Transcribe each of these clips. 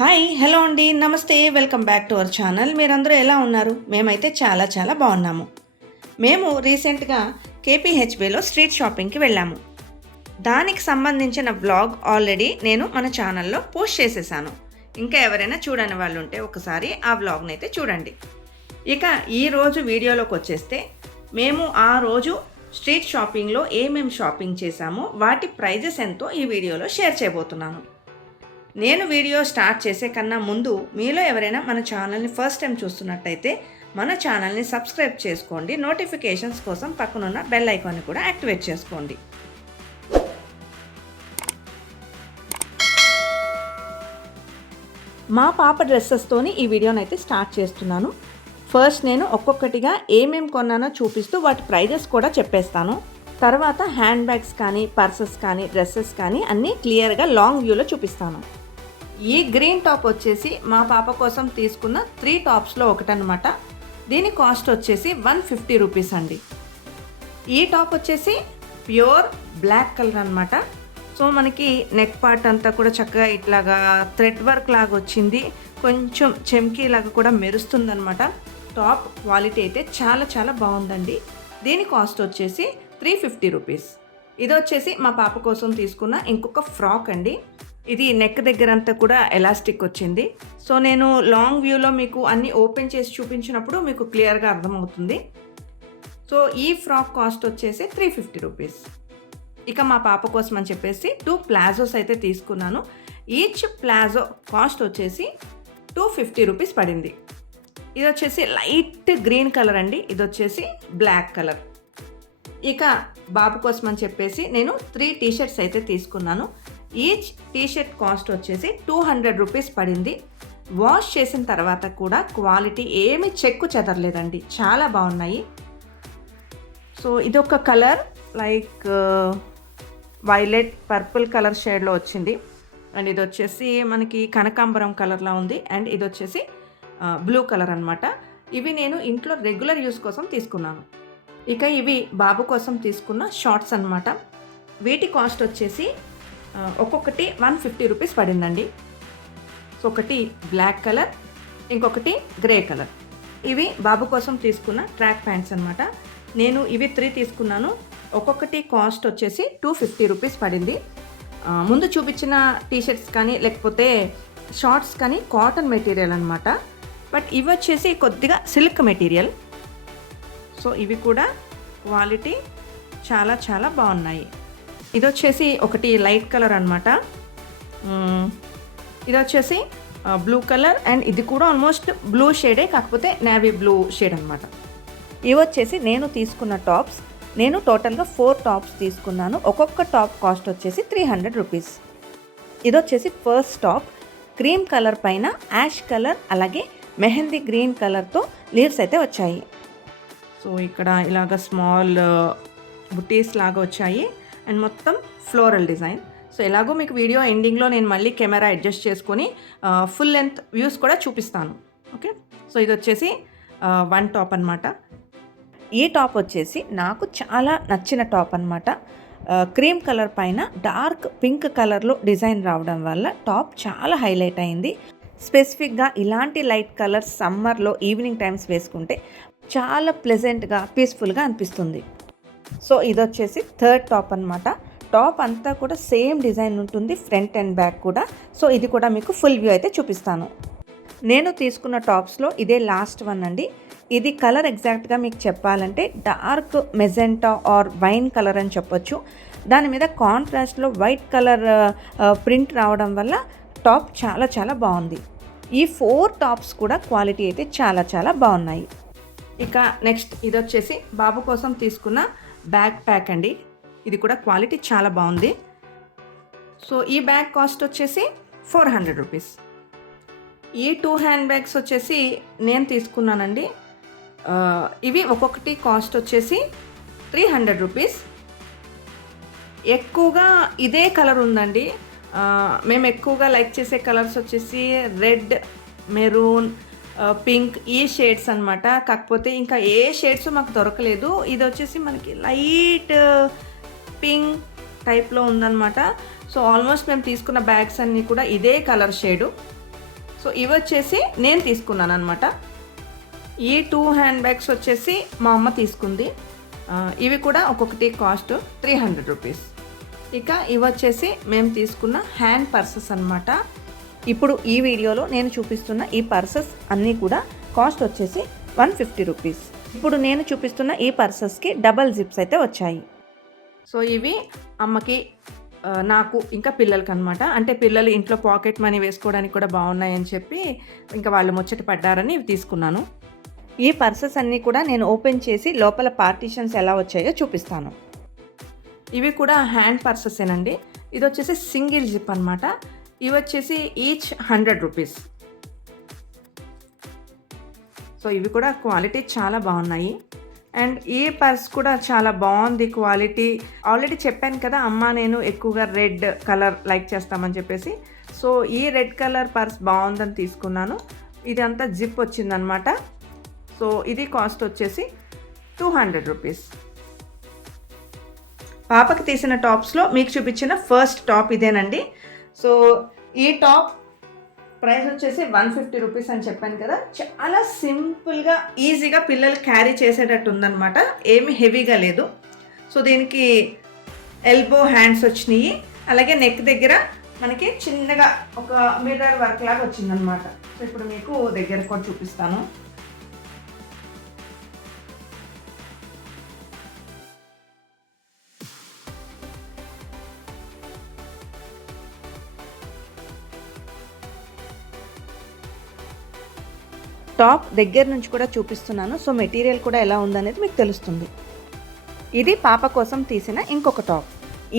Hi hello అండి నమస్తే welcome back to our channel. మీరందరూ ఎలా ఉన్నారు? మేమైతే చాలా చాలా బాగున్నాము. మేము రీసెంట్గా కేపీహెచ్బిలో స్ట్రీట్ షాపింగ్కి వెళ్ళాము. దానికి సంబంధించిన వ్లాగ్ ఆల్రెడీ నేను మన ఛానల్లో పోస్ట్ చేసేసాను. ఇంకా ఎవరైనా చూడని వాళ్ళు ఉంటే ఒకసారి ఆ వ్లాగ్ని అయితే చూడండి. ఇక ఈరోజు వీడియోలోకి వచ్చేస్తే మేము ఆ రోజు స్ట్రీట్ షాపింగ్లో ఏమేమి షాపింగ్ చేశామో వాటి ప్రైజెస్ ఎంతో ఈ వీడియోలో షేర్ చేయబోతున్నాను. నేను వీడియో స్టార్ట్ చేసే కన్నా ముందు మీలో ఎవరైనా మన ఛానల్ని ఫస్ట్ టైం చూస్తున్నట్టయితే మన ఛానల్ని సబ్స్క్రైబ్ చేసుకోండి. నోటిఫికేషన్స్ కోసం పక్కనున్న బెల్ ఐకాన్ని కూడా యాక్టివేట్ చేసుకోండి. మా పాప డ్రెస్సెస్తోని ఈ వీడియోని అయితే స్టార్ట్ చేస్తున్నాను. ఫస్ట్ నేను ఒక్కొక్కటిగా ఏమేమి కొన్నానో చూపిస్తూ వాటి ప్రైజెస్ కూడా చెప్పేస్తాను. తర్వాత హ్యాండ్ బ్యాగ్స్ కానీ పర్సెస్ కానీ డ్రెస్సెస్ కానీ అన్నీ క్లియర్గా లాంగ్ వ్యూలో చూపిస్తాను. ఈ గ్రీన్ టాప్ వచ్చేసి మా పాప కోసం తీసుకున్న 3 టాప్స్లో ఒకటనమాట. దీని కాస్ట్ వచ్చేసి 150 రూపీస్ అండి. ఈ టాప్ వచ్చేసి ప్యూర్ బ్లాక్ కలర్ అనమాట. సో మనకి నెక్ పార్ట్ అంతా కూడా చక్కగా ఇట్లాగా థ్రెడ్ వర్క్ లాగా వచ్చింది, కొంచెం చెమ్కీ లాగా కూడా మెరుస్తుందనమాట. టాప్ క్వాలిటీ అయితే చాలా చాలా బాగుందండి. దీని కాస్ట్ వచ్చేసి 350 రూపీస్. ఇది వచ్చేసి మా పాప కోసం తీసుకున్న ఇంకొక ఫ్రాక్ అండి. ఇది నెక్ దగ్గర అంతా కూడా ఎలాస్టిక్ వచ్చింది. సో నేను లాంగ్ వ్యూలో మీకు అన్నీ ఓపెన్ చేసి చూపించినప్పుడు మీకు క్లియర్గా అర్థమవుతుంది. సో ఈ ఫ్రాక్ కాస్ట్ వచ్చేసి 350 రూపీస్. ఇక మా పాప కోసం అని చెప్పేసి 2 ప్లాజోస్ అయితే తీసుకున్నాను. ఈచ్ ప్లాజో కాస్ట్ వచ్చేసి 250 రూపీస్ పడింది. ఇది వచ్చేసి లైట్ గ్రీన్ కలర్ అండి, ఇది వచ్చేసి బ్లాక్ కలర్. ఇక బాబు కోసం అని చెప్పేసి నేను 3 టీషర్ట్స్ అయితే తీసుకున్నాను. ఈచ్ టీషర్ట్ కాస్ట్ వచ్చేసి 200 రూపీస్ పడింది. వాష్ చేసిన తర్వాత కూడా క్వాలిటీ ఏమి చెక్కు చెదరలేదండి, చాలా బాగున్నాయి. సో ఇదొక colour like violet purple colour షేడ్లో వచ్చింది. అండ్ ఇది వచ్చేసి మనకి కనకాంబరం కలర్లో ఉంది. అండ్ ఇది వచ్చేసి బ్లూ కలర్ అనమాట. ఇవి నేను ఇంట్లో రెగ్యులర్ యూస్ కోసం తీసుకున్నాను. ఇక ఇవి బాబు కోసం తీసుకున్న షార్ట్స్ అనమాట. వీటి కాస్ట్ వచ్చేసి ఒక్కొక్కటి 150 రూపీస్ పడిందండి. సో ఒకటి బ్లాక్ కలర్, ఇంకొకటి గ్రే కలర్. ఇవి బాబు కోసం తీసుకున్న ట్రాక్ ప్యాంట్స్ అనమాట. నేను ఇవి 3 తీసుకున్నాను. ఒక్కొక్కటి కాస్ట్ వచ్చేసి 250 రూపీస్ పడింది. ముందు చూపించిన టీషర్ట్స్ కానీ లేకపోతే షార్ట్స్ కానీ కాటన్ మెటీరియల్ అనమాట. బట్ ఇవి వచ్చేసి కొద్దిగా సిల్క్ మెటీరియల్. సో ఇవి కూడా క్వాలిటీ చాలా చాలా బాగున్నాయి. ఇది వచ్చేసి ఒకటి లైట్ కలర్ అనమాట. ఇది వచ్చేసి బ్లూ కలర్ అండ్ ఇది కూడా ఆల్మోస్ట్ బ్లూ షేడే, కాకపోతే నేవీ బ్లూ షేడ్ అనమాట. ఇవి వచ్చేసి నేను తీసుకున్న టాప్స్. నేను టోటల్గా 4 టాప్స్ తీసుకున్నాను. ఒక్కొక్క టాప్ కాస్ట్ వచ్చేసి 300 రూపీస్. ఇది వచ్చేసి ఫస్ట్ టాప్ క్రీమ్ కలర్ పైన యాష్ కలర్ అలాగే మెహందీ గ్రీన్ కలర్తో లీవ్స్ అయితే వచ్చాయి. సో ఇక్కడ ఇలాగ స్మాల్ బుటీస్ లాగా వచ్చాయి అండ్ మొత్తం ఫ్లోరల్ డిజైన్. సో ఎలాగో మీకు వీడియో ఎండింగ్లో నేను మళ్ళీ కెమెరా అడ్జస్ట్ చేసుకొని ఫుల్ లెంత్ వ్యూస్ కూడా చూపిస్తాను. ఓకే, సో ఇది వచ్చేసి 1 టాప్ అనమాట. ఈ టాప్ వచ్చేసి నాకు చాలా నచ్చిన టాప్ అనమాట. క్రీమ్ కలర్ పైన డార్క్ పింక్ కలర్లో డిజైన్ రావడం వల్ల టాప్ చాలా హైలైట్ అయింది. స్పెసిఫిక్గా ఇలాంటి లైట్ కలర్స్ సమ్మర్లో ఈవినింగ్ టైమ్స్ వేసుకుంటే చాలా ప్లెజెంట్గా పీస్ఫుల్గా అనిపిస్తుంది. సో ఇది వచ్చేసి 3rd టాప్ అనమాట. టాప్ అంతా కూడా సేమ్ డిజైన్ ఉంటుంది, ఫ్రంట్ అండ్ బ్యాక్ కూడా. సో ఇది కూడా మీకు ఫుల్ వ్యూ అయితే చూపిస్తాను. నేను తీసుకున్న టాప్స్లో ఇదే లాస్ట్ వన్ అండి. ఇది కలర్ ఎగ్జాక్ట్గా మీకు చెప్పాలంటే dark magenta or wine colour అని చెప్పొచ్చు. దాని మీద కాంట్రాస్ట్లో వైట్ కలర్ ప్రింట్ రావడం వల్ల టాప్ చాలా చాలా బాగుంది. ఈ 4 టాప్స్ కూడా క్వాలిటీ అయితే చాలా చాలా బాగున్నాయి. ఇక నెక్స్ట్ ఇది వచ్చేసి బాబు కోసం తీసుకున్న బ్యాక్ ప్యాక్ అండి. ఇది కూడా క్వాలిటీ చాలా బాగుంది. సో ఈ బ్యాగ్ కాస్ట్ వచ్చేసి 400 రూపీస్. ఈ 2 హ్యాండ్ బ్యాగ్స్ వచ్చేసి నేను తీసుకున్నానండి. ఇవి ఒక్కొక్కటి కాస్ట్ వచ్చేసి 300 రూపీస్. ఎక్కువగా ఇదే కలర్ ఉందండి. మేము ఎక్కువగా లైక్ చేసే కలర్స్ వచ్చేసి రెడ్, మెరూన్, పింక్ ఈ షేడ్స్ అనమాట. కాకపోతే ఇంకా ఏ షేడ్స్ మాకు దొరకలేదు. ఇది వచ్చేసి మనకి లైట్ పింక్ టైప్లో ఉందన్నమాట. సో ఆల్మోస్ట్ మేము తీసుకున్న బ్యాగ్స్ అన్నీ కూడా ఇదే కలర్ షేడు. సో ఇవి వచ్చేసి నేను తీసుకున్నాను అనమాట. ఈ 2 హ్యాండ్ బ్యాగ్స్ వచ్చేసి మా అమ్మ తీసుకుంది. ఇవి కూడా ఒక్కొక్కటి కాస్ట్ 300 రూపీస్. ఇక ఇవి వచ్చేసి మేము తీసుకున్న హ్యాండ్ పర్సెస్ అనమాట. ఇప్పుడు ఈ వీడియోలో నేను చూపిస్తున్న ఈ పర్సెస్ అన్నీ కూడా కాస్ట్ వచ్చేసి 150 రూపీస్. ఇప్పుడు నేను చూపిస్తున్న ఈ పర్సెస్కి డబల్ జిప్స్ అయితే వచ్చాయి. సో ఇవి అమ్మకి, నాకు ఇంకా పిల్లలకి అనమాట. అంటే పిల్లలు ఇంట్లో పాకెట్ మనీ వేసుకోవడానికి కూడా బాగున్నాయని చెప్పి ఇంకా వాళ్ళు ముచ్చట పడ్డారని ఇవి తీసుకున్నాను. ఈ పర్సెస్ అన్నీ కూడా నేను ఓపెన్ చేసి లోపల పార్టీషన్స్ ఎలా వచ్చాయో చూపిస్తాను. ఇవి కూడా హ్యాండ్ పర్సెసేనండి. ఇది వచ్చేసి సింగిల్ జిప్ అనమాట. ఇవి వచ్చేసి ఈచ్ 100 రూపీస్. సో ఇవి కూడా క్వాలిటీ చాలా బాగున్నాయి. అండ్ ఈ పర్స్ కూడా చాలా బాగుంది క్వాలిటీ. ఆల్రెడీ చెప్పాను కదా అమ్మ నేను ఎక్కువగా రెడ్ కలర్ లైక్ చేస్తామని చెప్పేసి. సో ఈ రెడ్ కలర్ పర్స్ బాగుందని తీసుకున్నాను. ఇది అంతా జిప్ వచ్చిందనమాట. సో ఇది కాస్ట్ వచ్చేసి 200 రూపీస్. పాపకి తీసిన టాప్స్లో మీకు చూపించిన ఫస్ట్ టాప్ ఇదేనండి. సో ఈ టాప్ ప్రైస్ వచ్చేసి 150 రూపీస్ అని చెప్పాను కదా. చాలా సింపుల్గా ఈజీగా పిల్లలు క్యారీ చేసేటట్టు ఉందన్నమాట. ఏమి హెవీగా లేదు. సో దీనికి ఎల్బో హ్యాండ్స్ వచ్చినాయి. అలాగే నెక్ దగ్గర మనకి చిన్నగా ఒక మిర్రర్ వర్క్ లాగా వచ్చిందనమాట. సో ఇప్పుడు మీకు దగ్గర కూడా చూపిస్తాను. టాప్ దగ్గర నుంచి కూడా చూపిస్తున్నాను. సో మెటీరియల్ కూడా ఎలా ఉందనేది మీకు తెలుస్తుంది. ఇది పాప కోసం తీసిన ఇంకొక టాప్.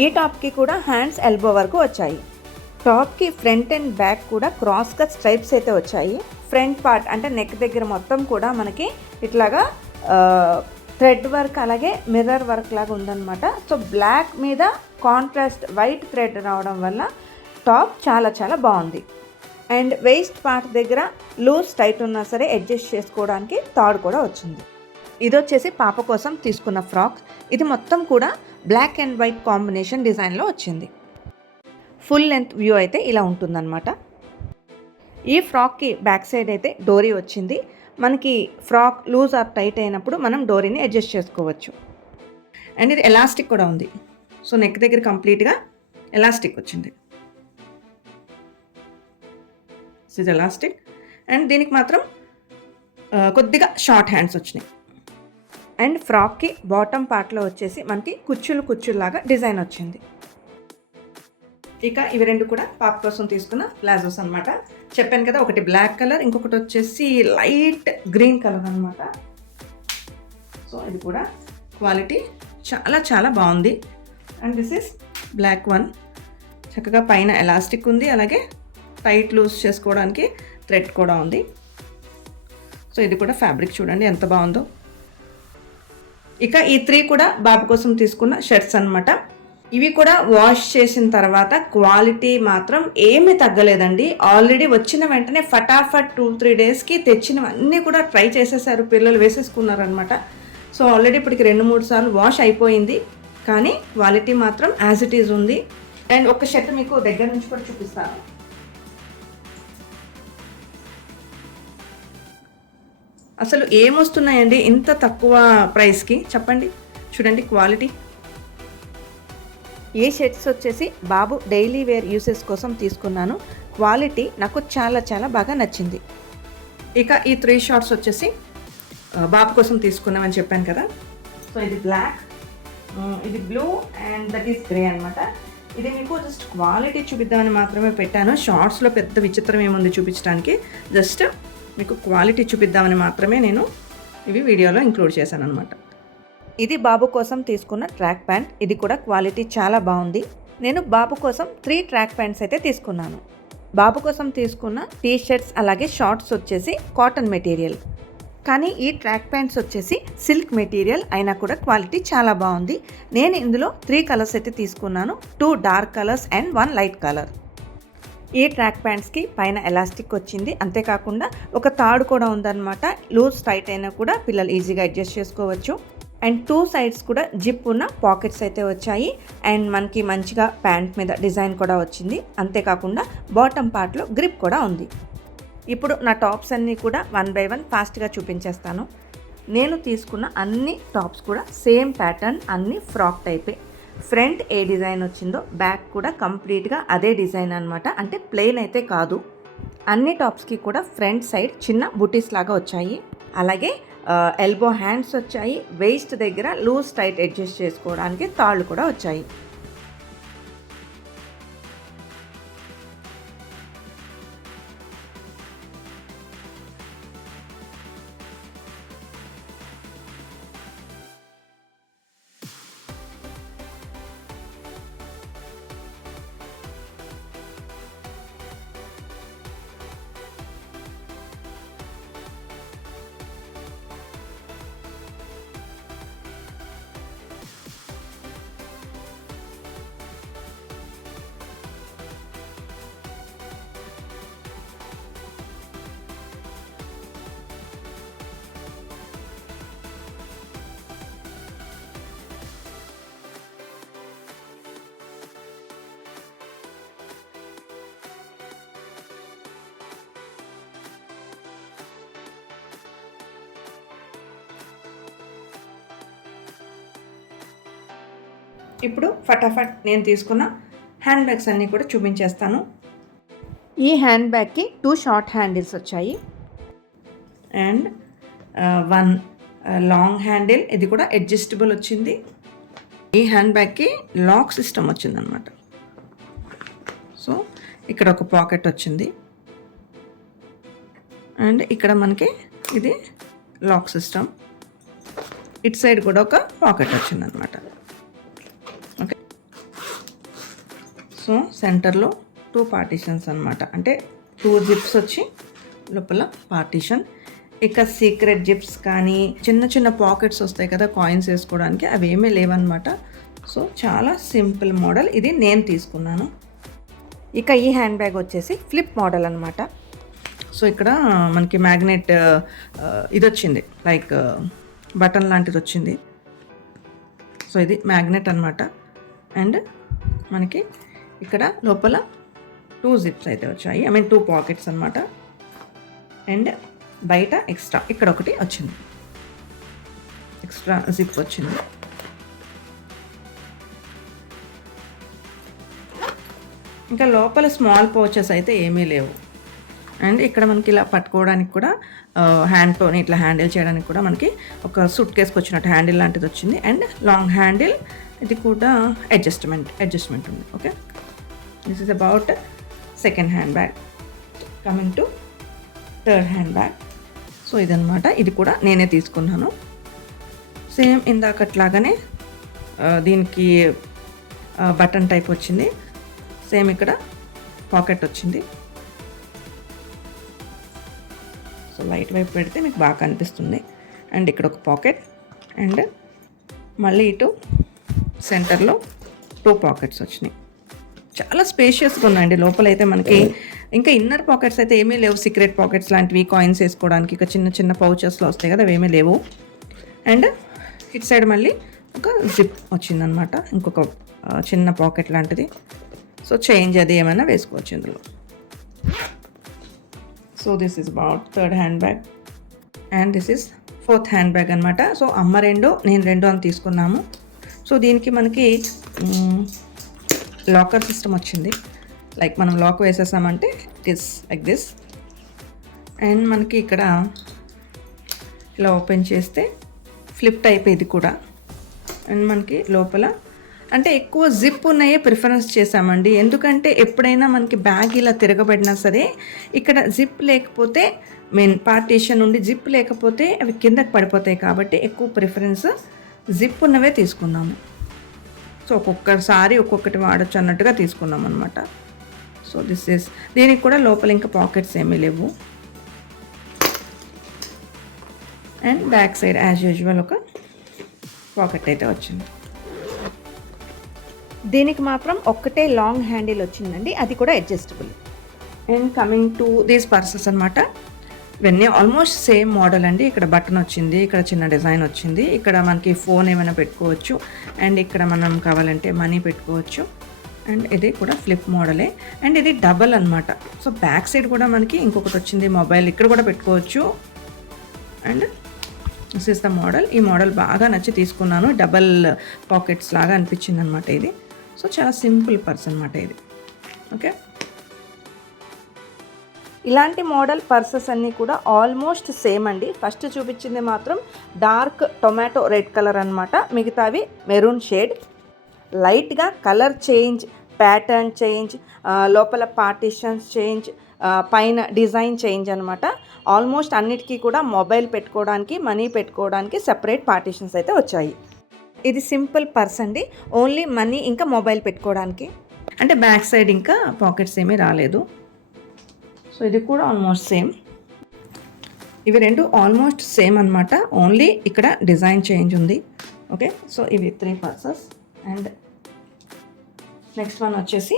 ఈ టాప్కి కూడా హ్యాండ్స్ ఎల్బో వరకు వచ్చాయి. టాప్కి ఫ్రంట్ అండ్ బ్యాక్ కూడా క్రాస్ కట్ స్ట్రైప్స్ అయితే వచ్చాయి. ఫ్రంట్ పార్ట్ అంటే నెక్ దగ్గర మొత్తం కూడా మనకి ఇట్లాగా థ్రెడ్ వర్క్ అలాగే మిర్రర్ వర్క్ లాగా ఉందన్నమాట. సో బ్లాక్ మీద కాంట్రాస్ట్ వైట్ థ్రెడ్ రావడం వల్ల టాప్ చాలా చాలా బాగుంది. అండ్ వేస్ట్ పార్ట్ దగ్గర లూజ్ టైట్ ఉన్నా సరే అడ్జస్ట్ చేసుకోవడానికి తాడు కూడా వచ్చింది. ఇది వచ్చేసి పాప కోసం తీసుకున్న ఫ్రాక్. ఇది మొత్తం కూడా బ్లాక్ అండ్ వైట్ కాంబినేషన్ డిజైన్లో వచ్చింది. ఫుల్ లెంత్ వ్యూ అయితే ఇలా ఉంటుందన్నమాట. ఈ ఫ్రాక్కి బ్యాక్ సైడ్ అయితే డోరీ వచ్చింది. మనకి ఫ్రాక్ లూజ్ ఆర్ టైట్ అయినప్పుడు మనం డోరీని అడ్జస్ట్ చేసుకోవచ్చు. అండ్ ఇది ఎలాస్టిక్ కూడా ఉంది. సో నెక్ దగ్గర కంప్లీట్గా ఎలాస్టిక్ వచ్చింది. ఇది ఎలాస్టిక్. అండ్ దీనికి మాత్రం కొద్దిగా షార్ట్ హ్యాండ్స్ వచ్చినాయి. అండ్ ఫ్రాక్కి బాటమ్ పార్ట్లో వచ్చేసి మనకి కుచ్చులాగా డిజైన్ వచ్చింది. ఇక ఇవి రెండు కూడా పాప కోసం తీసుకున్న ప్లాజోస్ అనమాట. చెప్పాను కదా, ఒకటి బ్లాక్ కలర్, ఇంకొకటి వచ్చేసి లైట్ గ్రీన్ కలర్ అనమాట. సో ఇది కూడా క్వాలిటీ చాలా చాలా బాగుంది. And this is black one. చక్కగా పైన ఎలాస్టిక్ ఉంది, అలాగే టైట్ లూజ్ చేసుకోవడానికి థ్రెడ్ కూడా ఉంది. సో ఇది కూడా ఫ్యాబ్రిక్ చూడండి ఎంత బాగుందో. ఇక ఈ 3 కూడా బాబు కోసం తీసుకున్న షర్ట్స్ అనమాట. ఇవి కూడా వాష్ చేసిన తర్వాత క్వాలిటీ మాత్రం ఏమీ తగ్గలేదండి. ఆల్రెడీ వచ్చిన వెంటనే ఫటాఫట్ 2-3 డేస్కి తెచ్చినవన్నీ కూడా ట్రై చేసేసారు పిల్లలు, వేసేసుకున్నారనమాట. సో ఆల్రెడీ ఇప్పటికి 2-3 సార్లు వాష్ అయిపోయింది, కానీ క్వాలిటీ మాత్రం యాజ్ ఇట్ ఈజ్ ఉంది. అండ్ ఒక షర్ట్ మీకు దగ్గర నుంచి కూడా చూపిస్తాను. అసలు ఏమొస్తున్నాయండి ఇంత తక్కువ ప్రైస్కి చెప్పండి. చూడండి క్వాలిటీ. ఈ షర్ట్స్ వచ్చేసి బాబు డైలీ వేర్ యూసెస్ కోసం తీసుకున్నాను. క్వాలిటీ నాకు చాలా చాలా బాగా నచ్చింది. ఇక ఈ 3 షార్ట్స్ వచ్చేసి బాబు కోసం తీసుకున్నామని చెప్పాను కదా. సో ఇది బ్లాక్, ఇది blue and that is grey అనమాట. ఇది మీకు జస్ట్ క్వాలిటీ చూపిద్దామని మాత్రమే పెట్టాను. షార్ట్స్లో పెద్ద విచిత్రం ఏముంది చూపించడానికి, జస్ట్ మీకు క్వాలిటీ చూపిద్దామని మాత్రమే నేను ఇవి వీడియోలో ఇంక్లూడ్ చేశాను అనమాట. ఇది బాబు కోసం తీసుకున్న ట్రాక్ ప్యాంట్. ఇది కూడా క్వాలిటీ చాలా బాగుంది. నేను బాబు కోసం 3 ట్రాక్ ప్యాంట్స్ అయితే తీసుకున్నాను. బాబు కోసం తీసుకున్న టీ షర్ట్స్ అలాగే షార్ట్స్ వచ్చేసి కాటన్ మెటీరియల్, కానీ ఈ ట్రాక్ ప్యాంట్స్ వచ్చేసి సిల్క్ మెటీరియల్ అయినా కూడా క్వాలిటీ చాలా బాగుంది. నేను ఇందులో 3 కలర్స్ అయితే తీసుకున్నాను. 2 dark colours and 1 light colour. ఈ ట్రాక్ ప్యాంట్స్కి పైన ఎలాస్టిక్ వచ్చింది, అంతేకాకుండా ఒక తాడు కూడా ఉందన్నమాట. లూజ్ టైట్ అయినా కూడా పిల్లలు ఈజీగా అడ్జస్ట్ చేసుకోవచ్చు. అండ్ 2 సైడ్స్ కూడా జిప్ ఉన్న పాకెట్స్ అయితే వచ్చాయి. అండ్ మనకి మంచిగా ప్యాంట్ మీద డిజైన్ కూడా వచ్చింది, అంతేకాకుండా బాటమ్ పార్ట్లో గ్రిప్ కూడా ఉంది. ఇప్పుడు నా టాప్స్ అన్నీ కూడా 1 బై 1 ఫాస్ట్గా చూపించేస్తాను. నేను తీసుకున్న అన్ని టాప్స్ కూడా సేమ్ ప్యాటర్న్, అన్ని ఫ్రాక్ టైపే. ఫ్రంట్ ఏ డిజైన్ వచ్చిందో బ్యాక్ కూడా కంప్లీట్గా అదే డిజైన్ అనమాట. అంటే ప్లెయిన్ అయితే కాదు. అన్ని టాప్స్కి కూడా ఫ్రంట్ సైడ్ చిన్న బుటీస్ లాగా వచ్చాయి. అలాగే ఎల్బో హ్యాండ్స్ వచ్చాయి. వేస్ట్ దగ్గర లూజ్ టైట్ అడ్జస్ట్ చేసుకోవడానికి తాళ్ళు కూడా వచ్చాయి. ఇప్పుడు ఫటాఫట్ నేను తీసుకున్న హ్యాండ్ బ్యాగ్స్ అన్నీ కూడా చూపించేస్తాను. ఈ హ్యాండ్ బ్యాగ్కి 2 షార్ట్ హ్యాండిల్స్ వచ్చాయి అండ్ 1 లాంగ్ హ్యాండిల్. ఇది కూడా అడ్జస్టబుల్ వచ్చింది. ఈ హ్యాండ్ బ్యాగ్కి లాక్ సిస్టమ్ వచ్చిందనమాట. సో ఇక్కడ ఒక పాకెట్ వచ్చింది అండ్ ఇక్కడ మనకి ఇది లాక్ సిస్టమ్. ఇటు సైడ్ కూడా ఒక పాకెట్ వచ్చిందనమాట. ఓకే, సో సెంటర్లో 2 పార్టీషన్స్ అనమాట. అంటే 2 జిప్స్ వచ్చి లోపల పార్టీషన్. ఇక సీక్రెట్ జిప్స్ కానీ చిన్న చిన్న పాకెట్స్ వస్తాయి కదా కాయిన్స్ వేసుకోవడానికి, అవి ఏమీ లేవన్నమాట. సో చాలా సింపుల్ మోడల్. ఇది నేను తీసుకున్నాను. ఇక ఈ హ్యాండ్ బ్యాగ్ వచ్చేసి ఫ్లిప్ మోడల్ అనమాట. సో ఇక్కడ మనకి మ్యాగ్నెట్ ఇది వచ్చింది, లైక్ బటన్ లాంటిది వచ్చింది. సో ఇది మ్యాగ్నెట్ అనమాట. అండ్ మనకి ఇక్కడ లోపల 2 జిప్స్ అయితే వచ్చాయి. 2 పాకెట్స్ అనమాట. అండ్ బయట ఎక్స్ట్రా ఇక్కడ ఒకటి వచ్చింది, ఎక్స్ట్రా జిప్ వచ్చింది. ఇంకా లోపల స్మాల్ పౌచెస్ అయితే ఏమీ లేవు. అండ్ ఇక్కడ మనకి ఇలా పట్టుకోవడానికి కూడా హ్యాండ్తోని ఇట్లా హ్యాండిల్ చేయడానికి కూడా మనకి ఒక సూట్ కేస్కి వచ్చినట్టు హ్యాండిల్ లాంటిది వచ్చింది. అండ్ లాంగ్ హ్యాండిల్, ఇది కూడా అడ్జస్ట్మెంట్ ఉంది. Okay, this is about second hand bag. Coming to third hand bag. So ఇదనమాట. ఇది కూడా నేనే తీసుకున్నాను. సేమ్ ఇందాకట్లాగానే దీనికి బటన్ టైప్ వచ్చింది. సేమ్ ఇక్కడ పాకెట్ వచ్చింది. సో లైట్ వైపు పెడితే మీకు బాగా కనిపిస్తుంది. అండ్ ఇక్కడ ఒక పాకెట్ అండ్ మళ్ళీ ఇటు సెంటర్లో 2 పాకెట్స్ వచ్చినాయి. చాలా స్పేషియస్గా ఉన్నాయండి. లోపలైతే మనకి ఇంకా ఇన్నర్ పాకెట్స్ అయితే ఏమీ లేవు. సీక్రెట్ పాకెట్స్ లాంటివి కాయిన్స్ వేసుకోవడానికి ఇక చిన్న చిన్న పౌచెస్లో వస్తాయి కదా, అవేమీ లేవు. అండ్ ఇటు సైడ్ మళ్ళీ ఒక జిప్ వచ్చిందనమాట, ఇంకొక చిన్న పాకెట్ లాంటిది. సో చేంజ్ అది ఏమైనా వేసుకోవచ్చు ఇందులో. So this is about third hand bag and this is fourth hand bag అనమాట. సో అమ్మ 2 నేను 2 అని తీసుకున్నాము. సో దీనికి మనకి లాకర్ సిస్టమ్ వచ్చింది. లైక్ మనం లాక్ వేసేసామంటే it is like this. And మనకి ఇక్కడ ఇలా ఓపెన్ చేస్తే ఫ్లిప్ టైప్ ఇది కూడా. అండ్ మనకి లోపల అంటే ఎక్కువ జిప్ ఉన్నాయే ప్రిఫరెన్స్ చేసామండి. ఎందుకంటే ఎప్పుడైనా మనకి బ్యాగ్ ఇలా తిరగబడినా సరే ఇక్కడ జిప్ లేకపోతే మెయిన్ పార్టీషన్ నుండి జిప్ లేకపోతే అవి కిందకి పడిపోతాయి. కాబట్టి ఎక్కువ ప్రిఫరెన్స్ జిప్ ఉన్నవే తీసుకున్నాము. సో ఒక్కొక్కసారి ఒక్కొక్కటి వాడచ్చు అన్నట్టుగా తీసుకున్నాం అనమాట. సో దిస్ ఈస్, దీనికి కూడా లోపల ఇంకా పాకెట్స్ ఏమీ లేవు. And back side as usual ఒక పాకెట్ అయితే వచ్చింది. దీనికి మాత్రం ఒక్కటే లాంగ్ హ్యాండిల్ వచ్చిందండి, అది కూడా adjustable. And coming to these purses అనమాట. ఇవన్నీ ఆల్మోస్ట్ సేమ్ మోడల్ అండి. ఇక్కడ బటన్ వచ్చింది, ఇక్కడ చిన్న డిజైన్ వచ్చింది, ఇక్కడ మనకి ఫోన్ ఏమైనా పెట్టుకోవచ్చు. అండ్ ఇక్కడ మనం కావాలంటే మనీ పెట్టుకోవచ్చు. అండ్ ఇది కూడా ఫ్లిప్ మోడలే, అండ్ ఇది డబల్ అనమాట. సో బ్యాక్ సైడ్ కూడా మనకి ఇంకొకటి వచ్చింది మొబైల్, ఇక్కడ కూడా పెట్టుకోవచ్చు. And this is the model. ఈ మోడల్ బాగా నచ్చి తీసుకున్నాను, డబల్ పాకెట్స్ లాగా అనిపించింది అనమాట ఇది. సో చాలా సింపుల్ పర్స్ అనమాట ఇది. ఓకే, ఇలాంటి మోడల్ పర్సెస్ అన్నీ కూడా ఆల్మోస్ట్ సేమ్ అండి. ఫస్ట్ చూపించింది మాత్రం డార్క్ టొమాటో రెడ్ కలర్ అనమాట, మిగతావి మెరూన్ షేడ్. లైట్గా కలర్ చేంజ్, ప్యాటర్న్ చేంజ్, లోపల పార్టీషన్స్ చేంజ్, పైన డిజైన్ చేంజ్ అనమాట. ఆల్మోస్ట్ అన్నిటికీ కూడా మొబైల్ పెట్టుకోవడానికి, మనీ పెట్టుకోవడానికి సెపరేట్ పార్టీషన్స్ అయితే వచ్చాయి. ఇది సింపుల్ పర్స్ అండి, ఓన్లీ మనీ ఇంకా మొబైల్ పెట్టుకోవడానికి. అంటే బ్యాక్ సైడ్ ఇంకా పాకెట్స్ ఏమీ రాలేదు. సో ఇది కూడా ఆల్మోస్ట్ సేమ్. ఇవి రెండు ఆల్మోస్ట్ సేమ్ అనమాట, ఓన్లీ ఇక్కడ డిజైన్ చేంజ్ ఉంది. ఓకే, సో ఇవి 3 పర్సెస్. అండ్ నెక్స్ట్ వన్ వచ్చేసి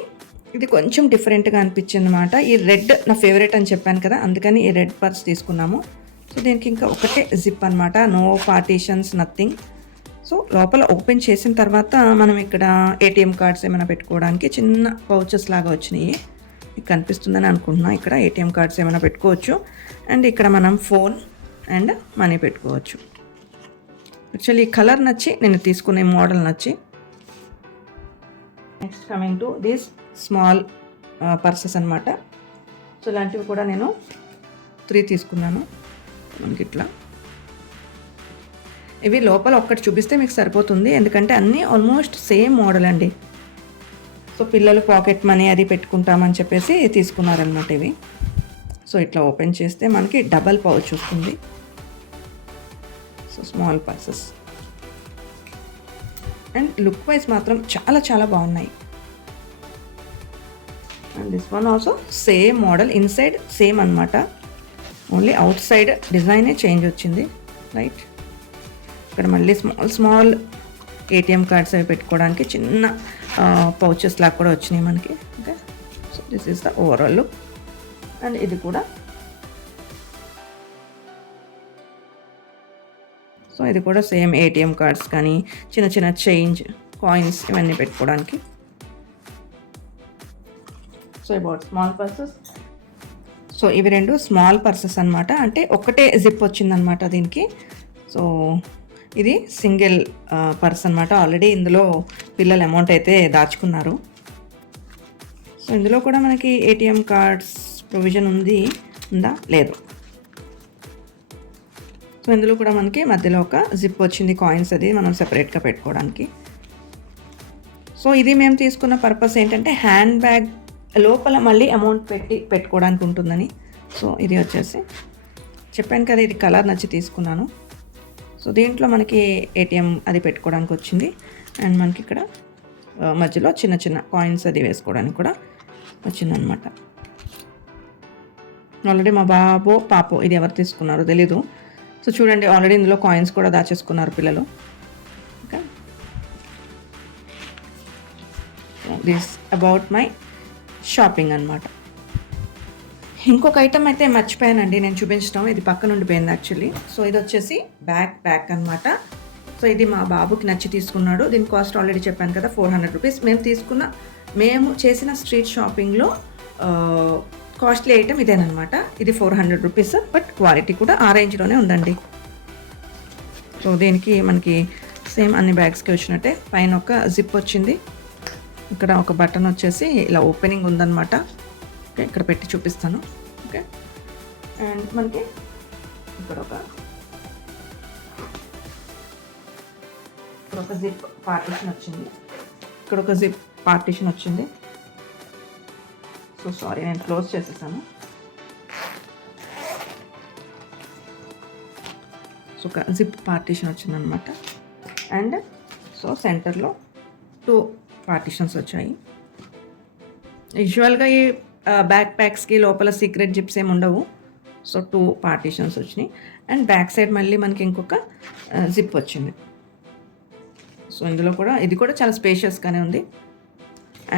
ఇది కొంచెం డిఫరెంట్గా అనిపించింది అనమాట. ఈ రెడ్ నా ఫేవరెట్ అని చెప్పాను కదా, అందుకని ఈ రెడ్ పర్స్ తీసుకున్నాము. సో దీనికి ఇంకా ఒకటే జిప్ అనమాట, నో పార్టీషన్స్, నథింగ్. సో లోపల ఓపెన్ చేసిన తర్వాత మనం ఇక్కడ ఏటీఎం కార్డ్స్ ఏమైనా పెట్టుకోవడానికి చిన్న పౌచెస్ లాగా వచ్చినాయి, మీకు కనిపిస్తుందని అనుకుంటున్నాను. ఇక్కడ ఏటీఎం కార్డ్స్ ఏమైనా పెట్టుకోవచ్చు. అండ్ ఇక్కడ మనం ఫోన్ అండ్ మనీ పెట్టుకోవచ్చు. యాక్చువల్లీ కలర్ నచ్చి నేను తీసుకునే మోడల్ నచ్చి. Next coming to these small purses అనమాట. సో ఇలాంటివి కూడా నేను 3 తీసుకున్నాను. మనకి ఇట్లా ఇవి లోపల ఒక్కటి చూపిస్తే మీకు సరిపోతుంది, ఎందుకంటే అన్నీ ఆల్మోస్ట్ సేమ్ మోడల్ అండి. సో పిల్లలు పాకెట్ మనీ అది పెట్టుకుంటామని చెప్పేసి తీసుకున్నారనమాట ఇవి. సో ఇట్లా ఓపెన్ చేస్తే మనకి డబల్ పౌచ్ వస్తుంది. So small purses and look wise మాత్రం చాలా చాలా బాగున్నాయి. And this one also same model, inside same అనమాట, ఓన్లీ అవుట్ సైడ్ డిజైనే చేంజ్ వచ్చింది. రైట్, ఇక్కడ మళ్ళీ స్మాల్ ఏటీఎం కార్డ్స్ అవి పెట్టుకోవడానికి చిన్న పౌచెస్ లాగా కూడా వచ్చినాయి మనకి. Okay, so this is the overall look. And ఇది కూడా, సో ఇది కూడా సేమ్ ఏటీఎం కార్డ్స్ కానీ చిన్న చిన్న చేంజ్, కాయిన్స్ ఇవన్నీ పెట్టుకోవడానికి. So about small purses. So ఇవి రెండు స్మాల్ పర్సెస్ అనమాట, అంటే ఒకటే జిప్ వచ్చిందనమాట దీనికి. సో ఇది సింగిల్ పర్స్ అనమాట. ఆల్రెడీ ఇందులో పిల్లలు అమౌంట్ అయితే దాచుకున్నారు. సో ఇందులో కూడా మనకి ఏటీఎం కార్డ్స్ ప్రొవిజన్ ఉందా లేదు. సో ఇందులో కూడా మనకి మధ్యలో ఒక జిప్ వచ్చింది, కాయిన్స్ అది మనం సెపరేట్గా పెట్టుకోవడానికి. సో ఇది మేము తీసుకున్న పర్పస్ ఏంటంటే హ్యాండ్ బ్యాగ్ లోపల మళ్ళీ అమౌంట్ పెట్టుకోవడానికి ఉంటుందని. సో ఇది వచ్చేసి చెప్పాను కదా, ఇది కలర్ నచ్చి తీసుకున్నాను. సో దీంట్లో మనకి ఏటీఎం అది పెట్టుకోవడానికి వచ్చింది. అండ్ మనకి ఇక్కడ మధ్యలో చిన్న చిన్న కాయిన్స్ అది వేసుకోవడానికి కూడా వచ్చిందనమాట. ఆల్రెడీ మా బాబో పాపో ఇది ఎవరు తీసుకున్నారో తెలీదు. సో చూడండి, ఆల్రెడీ ఇందులో కాయిన్స్ కూడా దాచేసుకున్నారు పిల్లలు. Okay, this about my shopping అనమాట. ఇంకొక ఐటమ్ అయితే మర్చిపోయానండి నేను చూపించడం, ఇది పక్కన ఉండిపోయింది యాక్చువల్లీ. సో ఇది వచ్చేసి బ్యాక్ అనమాట. సో ఇది మా బాబుకి నచ్చి తీసుకున్నాడు. దీని కాస్ట్ ఆల్రెడీ చెప్పాను కదా, 400 రూపీస్. మేము చేసిన స్ట్రీట్ షాపింగ్లో కాస్ట్లీ ఐటమ్ ఇదేనమాట. ఇది 400 రూపీస్, బట్ క్వాలిటీ కూడా ఆ రేంజ్లోనే ఉందండి. సో దీనికి మనకి సేమ్ అన్ని బ్యాగ్స్కి వచ్చినట్టే పైన ఒక జిప్ వచ్చింది, ఇక్కడ ఒక బటన్ వచ్చేసి ఇలా ఓపెనింగ్ ఉందన్నమాట. ఓకే, ఇక్కడ పెట్టి చూపిస్తాను. ఓకే, అండ్ మనకి ఇక్కడ ఒక జిప్ పార్టీషన్ వచ్చింది, ఇక్కడ ఒక జిప్ పార్టీషన్ వచ్చింది. సో సారీ, నేను క్లోజ్ చేసేసాను. సో ఒక జిప్ పార్టీషన్ వచ్చిందనమాట. అండ్ సో సెంటర్లో 2 పార్టీషన్స్ వచ్చాయి. యూజువల్గా ఈ బ్యాక్ ప్యాక్స్కి లోపల సీక్రెట్ జిప్స్ ఏమి ఉండవు. సో 2 పార్టీషన్స్ వచ్చినాయి. అండ్ బ్యాక్ సైడ్ మళ్ళీ మనకి ఇంకొక జిప్ వచ్చింది. సో ఇందులో కూడా ఇది కూడా చాలా స్పేషియస్గానే ఉంది.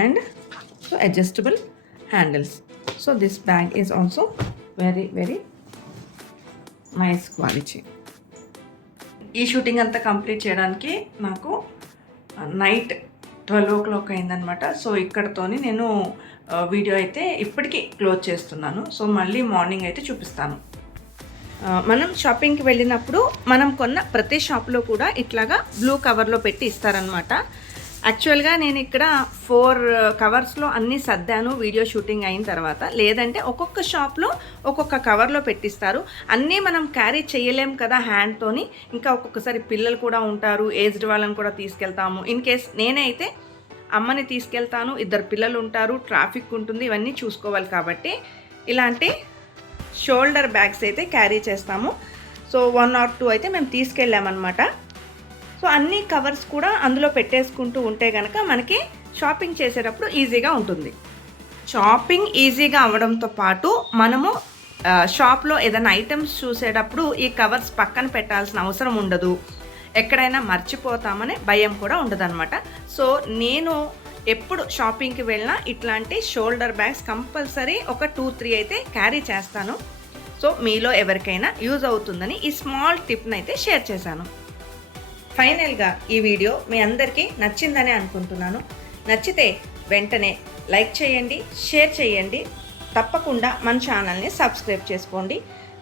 And so adjustable handles. So this bag is also very very nice quality. ఈ షూటింగ్ అంతా కంప్లీట్ చేయడానికి నాకు నైట్ 12 అయిందనమాట. సో ఇక్కడతోని నేను వీడియో అయితే ఇప్పటికీ క్లోజ్ చేస్తున్నాను. సో మళ్ళీ మార్నింగ్ అయితే చూపిస్తాను. మనం షాపింగ్కి వెళ్ళినప్పుడు మనం కొన్న ప్రతి షాప్లో కూడా ఇట్లాగా బ్లూ కవర్లో పెట్టి ఇస్తారనమాట. యాక్చువల్గా నేను ఇక్కడ 4 కవర్స్లో అన్నీ సర్దాను వీడియో షూటింగ్ అయిన తర్వాత. లేదంటే ఒక్కొక్క షాప్లో ఒక్కొక్క కవర్లో పెట్టిస్తారు. అన్నీ మనం క్యారీ చేయలేం కదా హ్యాండ్తోని. ఇంకా ఒక్కొక్కసారి పిల్లలు కూడా ఉంటారు, ఏజ్డ్ వాళ్ళని కూడా తీసుకెళ్తాము. ఇన్ కేస్ నేనైతే అమ్మని తీసుకెళ్తాను, 2 పిల్లలు ఉంటారు, ట్రాఫిక్ ఉంటుంది, ఇవన్నీ చూసుకోవాలి. కాబట్టి ఇలాంటి షోల్డర్ బ్యాగ్స్ అయితే క్యారీ చేస్తాము. సో 1 or 2 అయితే మేము తీసుకెళ్ళామన్నమాట. సో అన్ని కవర్స్ కూడా అందులో పెట్టేసుకుంటూ ఉంటే కనుక మనకి షాపింగ్ చేసేటప్పుడు ఈజీగా ఉంటుంది. షాపింగ్ ఈజీగా అవ్వడంతో పాటు మనము షాప్లో ఏదైనా ఐటమ్స్ చూసేటప్పుడు ఈ కవర్స్ పక్కన పెట్టాల్సిన అవసరం ఉండదు. ఎక్కడైనా మర్చిపోతామనే భయం కూడా ఉండదన్నమాట. సో నేను ఎప్పుడు షాపింగ్కి వెళ్ళినా ఇట్లాంటి షోల్డర్ బ్యాగ్స్ కంపల్సరీ ఒక 2-3 అయితే క్యారీ చేస్తాను. సో మీలో ఎవరికైనా యూజ్ అవుతుందని ఈ స్మాల్ టిప్ని అయితే షేర్ చేశాను. ఫైనల్గా ఈ వీడియో మీ అందరికీ నచ్చిందని అనుకుంటున్నాను. నచ్చితే వెంటనే లైక్ చేయండి, షేర్ చేయండి. తప్పకుండా మన ఛానల్ని సబ్స్క్రైబ్ చేసుకోండి.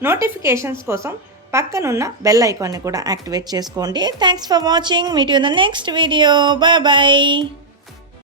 నోటిఫికేషన్స్ కోసం పక్కనున్న బెల్ ఐకాన్ని కూడా యాక్టివేట్ చేసుకోండి. Thanks for watching. Meet you in the next video. Bye bye.